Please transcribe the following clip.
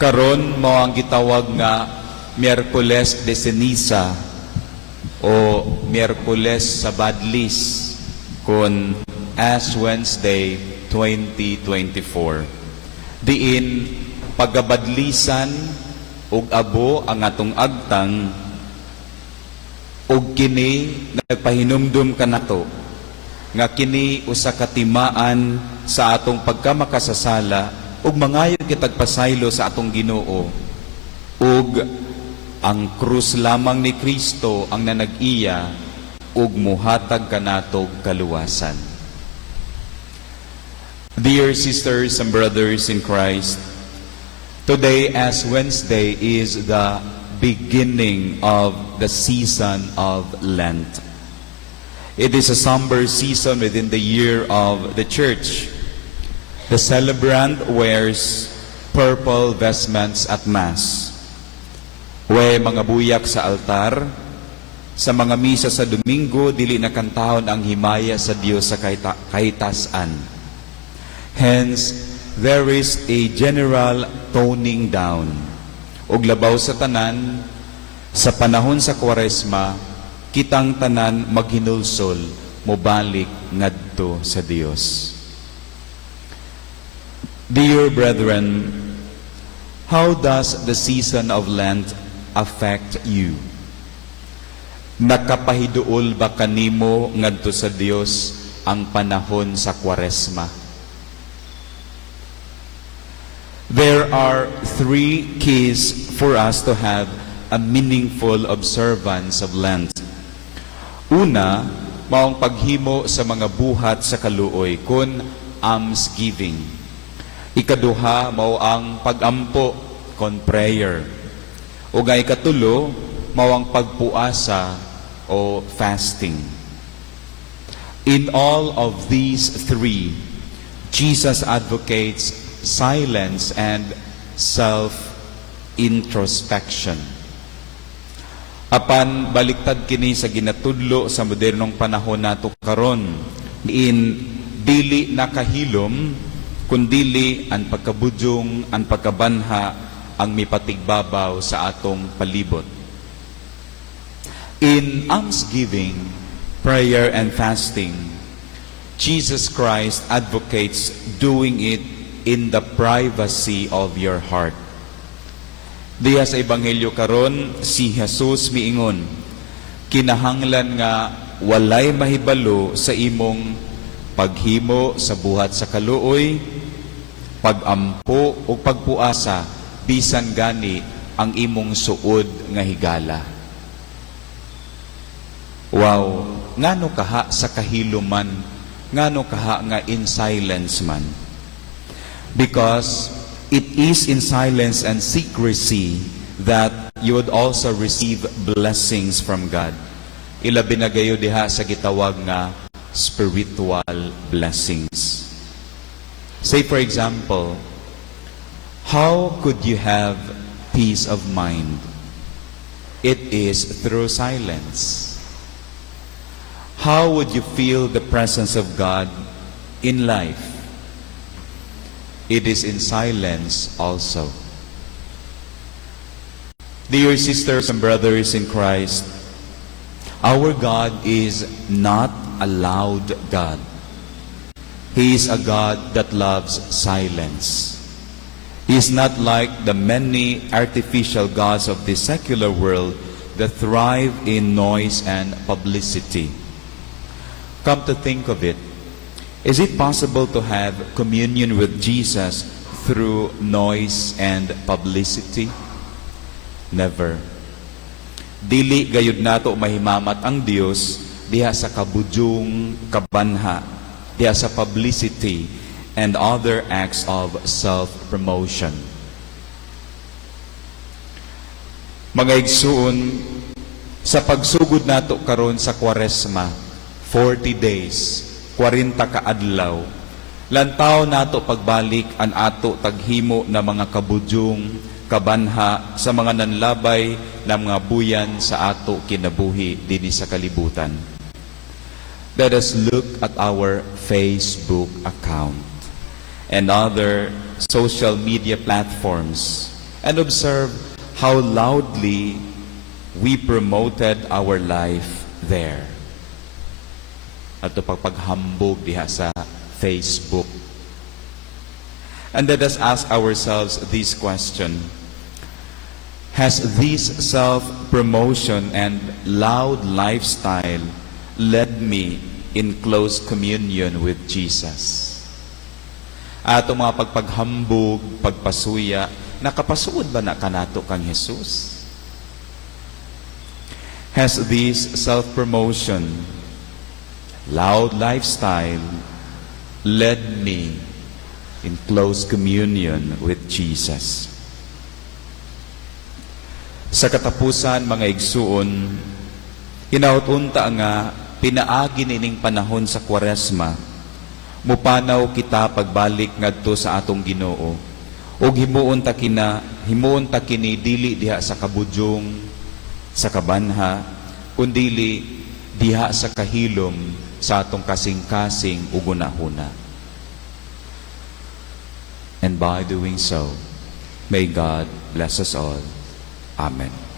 Karon mo ang gitawag nga Miyerkules de Ceniza o Miyerkules sa Badlis kun Ash Wednesday 2024. Diin pagabadlisan ug abo ang atong agtang ug kini nagpahinumdum kanato nga kini usa ka timaan sa atong pagkamakasasala ug mangayo kitag pasaylo sa atong Ginoo ug ang krus lamang ni Kristo ang nanag-iya ug muhatag kanatog kaluwasan. Dear sisters and brothers in Christ, today as Wednesday is the beginning of the season of Lent. It is a somber season within the year of the Church. The celebrant wears purple vestments at Mass. Way mga buyak sa altar, sa mga misa sa Domingo, dili na kantahon ang himaya sa Dios sa kahitasan. Hence, there is a general toning down. Ug labaw sa tanan, sa panahon sa Kwaresma, kitang tanan maghinulsol, mobalik ngadto sa Dios. Dear brethren, how does the season of Lent affect you? Nakapahiduol ba kanimo ngadto sa Dios ang panahon sa Kwaresma? There are 3 keys for us to have a meaningful observance of Lent. Una, maong paghimo sa mga buhat sa kaluoy kun almsgiving. Ikaduha, mao ang pagampo kon prayer. Ug ang ikatulo, mao ang pagpuasa o fasting. In all of these 3, Jesus advocates silence and self-introspection. Apan baliktad kini sa ginatudlo sa modernong panahon nato karon, in dili nakahilom kundili ang pagkabudyong, ang pagkabanha ang mipatigbabaw sa atong palibot. In almsgiving, prayer and fasting, Jesus Christ advocates doing it in the privacy of your heart. Diha sa Ebanghelyo karon, si Jesus miingon, kinahanglan nga walay mahibalo sa imong paghimo sa buhat sa kaluoy, pagampo o pagpuasa, bisan gani ang imong suod nga higala. Wow, ngano kaha sa kahiluman, ngano kaha nga in silence man. Because it is in silence and secrecy that you would also receive blessings from God. Ilabi na gayo diha sa gitawag nga spiritual blessings. Say for example, how could you have peace of mind? It is through silence. How would you feel the presence of God in life? It is in silence also. Dear sisters and brothers in Christ, our God is not a loud God. He is a God that loves silence. He is not like the many artificial gods of the secular world that thrive in noise and publicity. Come to think of it, is it possible to have communion with Jesus through noise and publicity? Never. Dili gayud nato mahimamat ang Dios diha sa kabudyong, kabanha, diha sa publicity and other acts of self-promotion. Mga igsuon, sa pagsugod nato karon sa Kwaresma, 40 days, 40 ka adlaw, lantaw nato pagbalik ang ato taghimo na mga kabudyong, kabanha sa mga nanlabay na mga buyan sa ato kinabuhi dinhi sa kalibutan. Let us look at our Facebook account and other social media platforms and observe how loudly we promoted our life there. At ito pagpaghambog diha sa Facebook. And let us ask ourselves this question: has this self-promotion and loud lifestyle led me in close communion with Jesus? Ato mga pagpaghambog, pagpasuya, nakapasuod ba na kanato kang Jesus? Has this self-promotion, loud lifestyle led me in close communion with Jesus? Sa katapusan, mga igsuon, hinaut-unta nga pinaagi nining panahon sa Kwaresma, mupanaw kita pagbalik ngadto sa atong Ginoo, ug himuon ta kini dili diha sa kabudyong, sa kabanha, kundili diha sa kahilom sa atong kasing-kasing ug unahuna. And by doing so, may God bless us all. Amen.